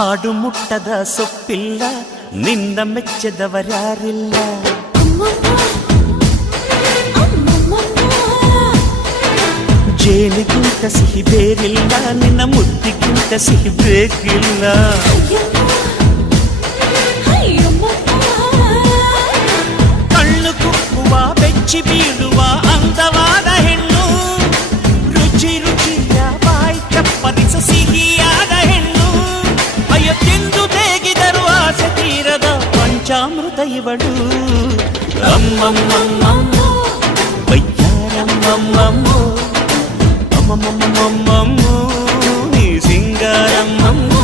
ಆಡು ಮುಟ್ಟದ ಸೊಪ್ಪಿಲ್ಲ ನಿನ್ನ ಮೆಚ್ಚದವರ್ಯಾರಿಲ್ಲ. ಜೇನಿಗಿಂತ ಸಿಹಿ ಬೇರಿಲ್ಲ ನಿನ್ನ ಮುದ್ದಿಗಿಂತ ಸಿಹಿ ಬೇಕಿಲ್ಲ. ಕಣ್ಣು ಕುಕ್ಕುವ ಬೆಚ್ಚಿ ಬೀಳುವ ಅಂದವಾದ ಹೆಣ್ಣು, ರುಚಿ ರುಚಿಯ ಬಾಯಿ ಚಪ್ಪರಿಸ ಸಿಹಿಯಾದ ಹೆಣ್ಣು. ಅಯ್ಯೋ ತಿಂದು ತೇಗಿದರು ಆಸೆ ತೀರದ ಪಂಚಾಮೃತ ಇವಳು. ಅಮ್ಮಮ್ಮಮ್ಮಮ್ಮ ವಯ್ಯಾರಮ್ಮಮ್ಮಮ್ಮ ಅಮ್ಮಮ್ಮಮ್ಮಮ್ಮ ನೀ ಸಿಂಗಾರಮ್ಮಮ್ಮ.